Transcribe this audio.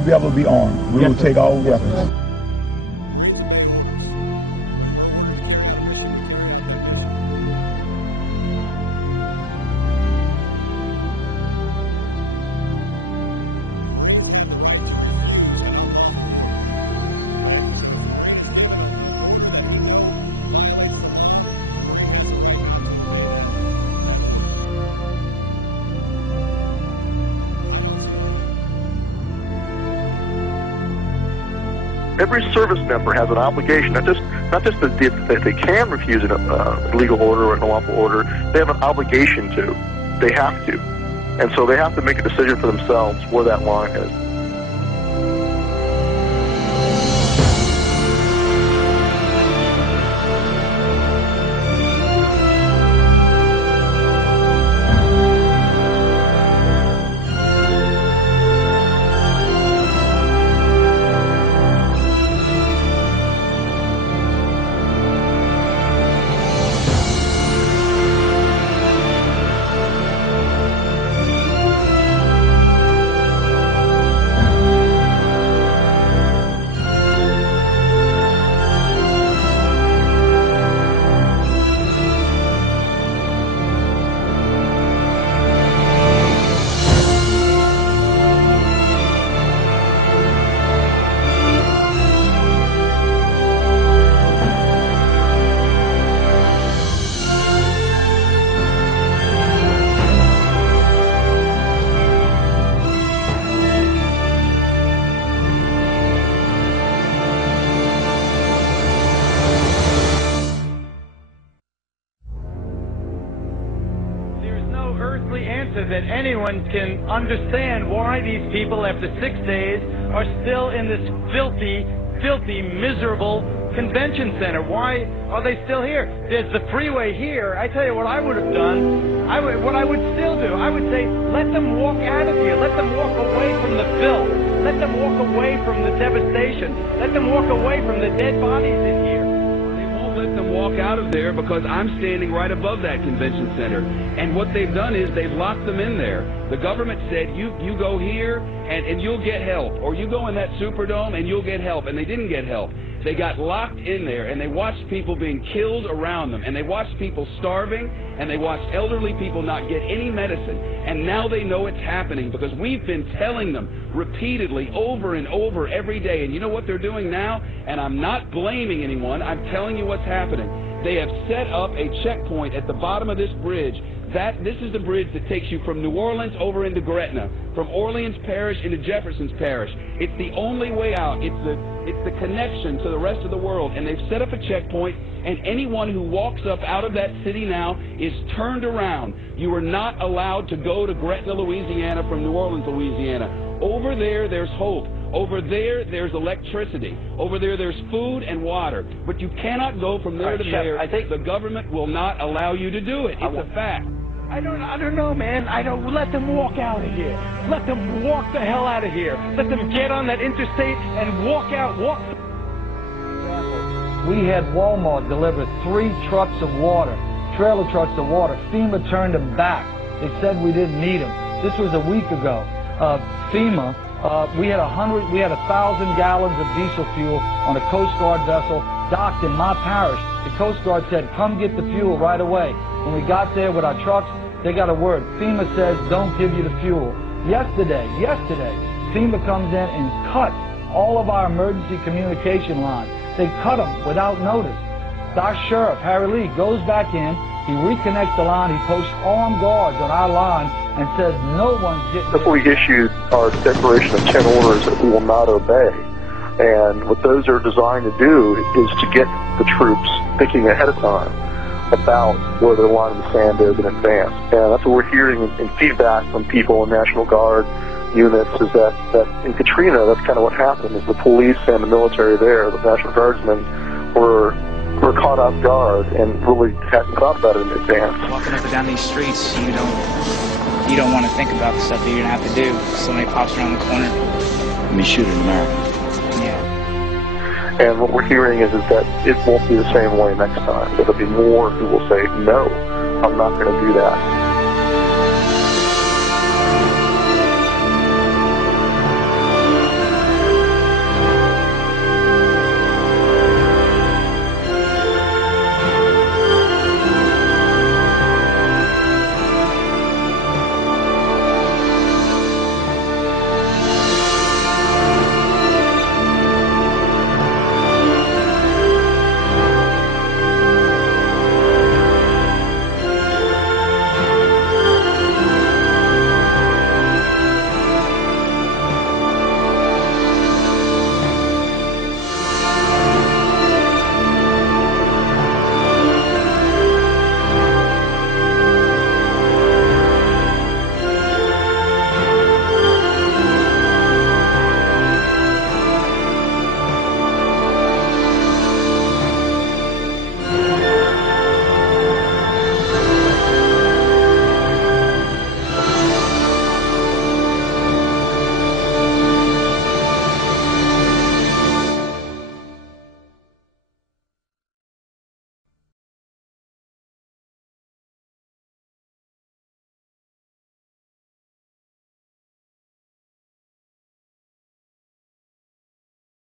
won't be able to be armed. We will take all weapons. Every service member has an obligation, not just that they can refuse a legal order or an unlawful order. They have an obligation to. They have to. And so they have to make a decision for themselves where that line is. That anyone can understand why these people, after 6 days, are still in this filthy, miserable convention center. Why are they still here? There's the freeway here. I tell you what I would have done, what I would still do, I would say, let them walk out of here. Let them walk away from the filth. Let them walk away from the devastation. Let them walk away from the dead bodies in here. Let them walk out of there because I'm standing right above that convention center. And what they've done is they've locked them in there. The government said, you go here and you'll get help. Or you go in that Superdome and you'll get help. And they didn't get help. They got locked in there and they watched people being killed around them. And they watched people starving. And they watched elderly people not get any medicine. And now they know it's happening because we've been telling them repeatedly over and over every day. And you know what they're doing now? And I'm not blaming anyone. I'm telling you what's happening. They have set up a checkpoint at the bottom of this bridge. This is the bridge that takes you from New Orleans over into Gretna, from Orleans Parish into Jefferson's Parish. It's the only way out. It's the connection to the rest of the world. And they've set up a checkpoint, and anyone who walks up out of that city now is turned around. You are not allowed to go to Gretna, Louisiana from New Orleans, Louisiana. Over there, there's hope. Over there, there's electricity. Over there, there's food and water. But you cannot go from there to there. I think the government will not allow you to do it. It's a fact. I don't know, man. Let them walk out of here. Let them walk the hell out of here. Let them get on that interstate and walk out. We had Walmart deliver 3 trucks of water, trailer trucks of water. FEMA turned them back. They said we didn't need them. This was a week ago. FEMA, we had 1,000 gallons of diesel fuel on a Coast Guard vessel docked in my parish. The Coast Guard said, come get the fuel right away. When we got there with our trucks, they got a word. FEMA says, don't give you the fuel. Yesterday, FEMA comes in and cuts all of our emergency communication lines. They cut them without notice. Our sheriff, Harry Lee, goes back in, he reconnects the line, he posts armed guards on our line and says no one's getting... Before we issued our declaration of 10 orders that we will not obey. And what those are designed to do is to get the troops thinking ahead of time about where their line in the sand is in advance. And that's what we're hearing in feedback from people in National Guard units is that in Katrina, that's kind of what happened, is the police and the military there, the National Guardsmen, were caught off guard and really hadn't thought about it in advance. Walking up and down these streets, you don't want to think about the stuff that you're going to have to do. Somebody pops around the corner. Let me shoot in America. Yeah. And what we're hearing is that it won't be the same way next time. There'll be more who will say, no, I'm not going to do that.